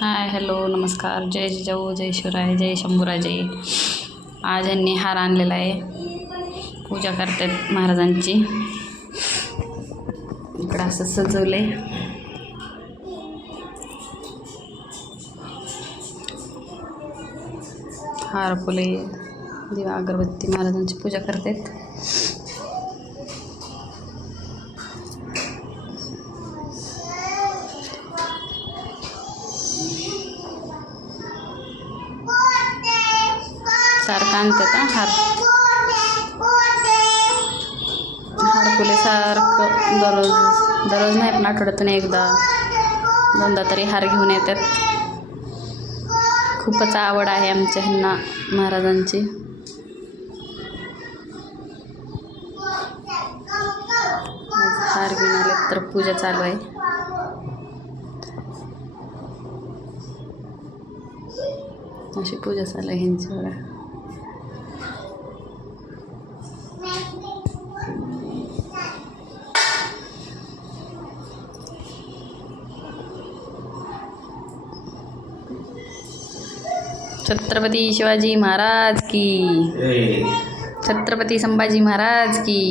Hi hello नमस्कार. जय जिजाऊ जय शिवराय जय शंभूराजे. आज यांनी हार आणलेला आहे. पूजा करतात महाराजांची. इकडं असं सजवलं आहे हार फुले दिवा अगरबत्ती महाराजांची पूजा करतात. सारखं आणतात हार. हार सारखं दररोज दररोज नाही पण आठवड्यातून एकदा दोनदा तरी हार घेऊन येतात. खूपच आवड आहे आमच्या ह्यांना महाराजांची. हार घेऊन आले तर पूजा चालू आहे. अशी पूजा चालू आहे ह्यांची बघा. छत्रपती शिवाजी महाराज की. छत्रपती संभाजी महाराज की.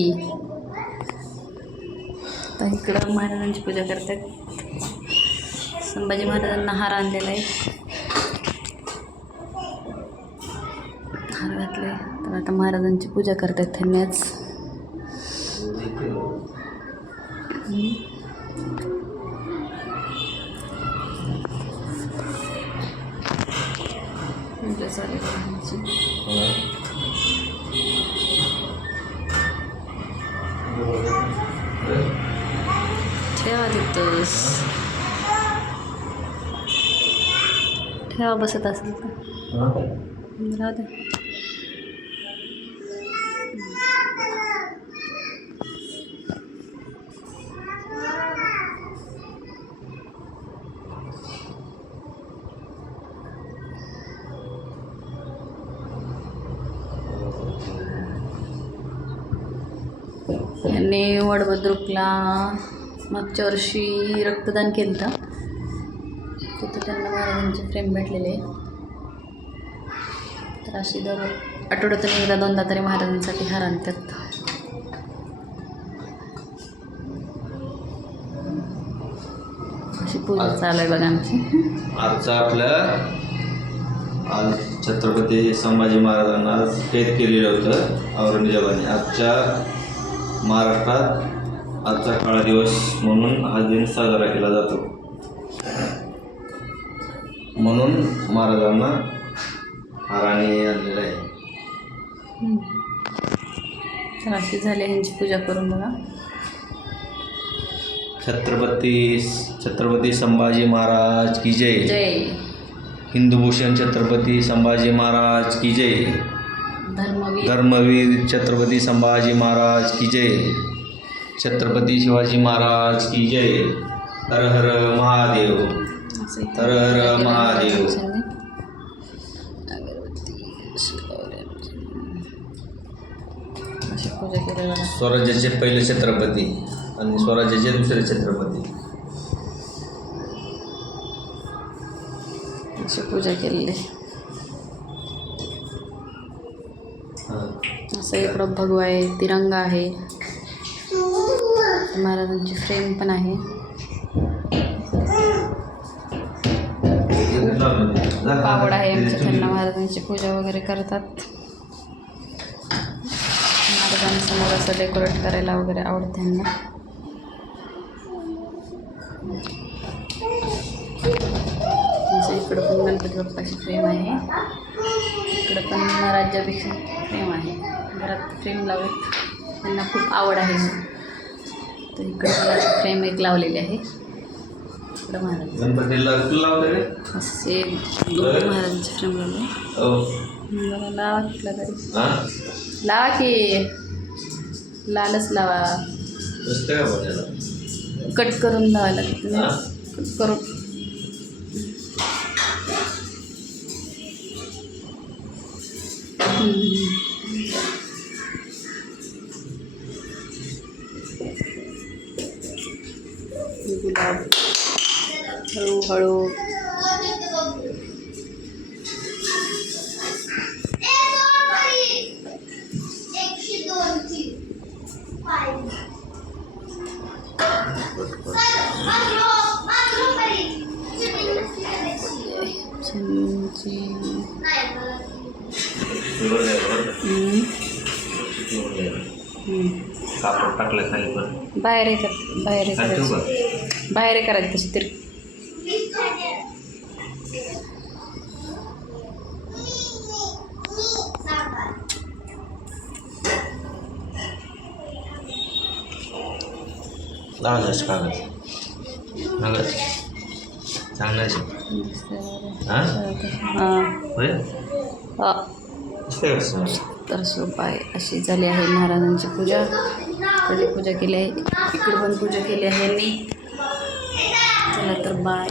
इकडं महाराजांची पूजा करतात. संभाजी महाराजांना हार आणलेला आहे. हार घातले तर आता महाराजांची पूजा करतात त्यांनीच 있지? Teaditos. Teaba seda seda. Nada. यांनी वडबद्रुकला मागच्या वर्षी रक्तदान केलं होतं. तिथं त्यांना महाराजांचे फ्रेम भेटलेले तर अशी दर आठवड्यातून एकदा दोनदा तरी महाराजांसाठी हार आणतात. अशी पूजा चालू आहे बघा आमची. आजचा आपल्या आज छत्रपती संभाजी महाराजांना कैद केलेलं होतं औरंगजेबाने. आजच्या महाराष्ट्रात आजचा काळा दिवस म्हणून हा दिन साजरा केला जातो. म्हणून महाराजांना हाराने आणलेला आहे. तर अशी झाली ह्यांची पूजा करून बघा. छत्रपती छत्रपती संभाजी महाराज की जय. जय. हिंदूभूषण छत्रपती संभाजी महाराज की जय. धर्मवीर. धर्मवीर छत्रपती संभाजी महाराज की जय. छत्रपती शिवाजी महाराज की जय. हर हर महादेव. हर हर महादेव. स्वराज्याचे पहिले छत्रपती आणि स्वराज्याचे दुसरे छत्रपती. अशी पूजा केलेली असं इकडं भगवा आहे तिरंगा आहे. महाराजांची फ्रेम पण आहे. खूप आवड आहे आमच्या त्यांना महाराजांची पूजा वगैरे करतात. महाराजांसमोर असं डेकोरेट करायला वगैरे आवडतं त्यांना. इकडं पण गणपती बाप्पाची फ्रेम आहे. इकडं पण राज्याभिषेक फ्रेम आहे. घरात फ्रेम लावत त्यांना खूप आवड आहे. तर इकडं फ्रेम एक लावलेली आहे. इकडं महाराज. गणपतीला फुलं लावलं रे? असे दोन महाराजांची फ्रेम लावली. मला लावा कुठला तरी. हां? लावा की. लालच लावा. कट करून लावायला कट करून हम्म. टाकलं खाली पण. बाहेर येतात बाहेर येतात. का? बाहेर करायचं तशी तरी लावायचं कागद. चांगलं हां? तर बाय अशी झाली आहे महाराजांची पूजा. पूजा केली आहे. इकडे पण पूजा केली आहे मी चला तर बाय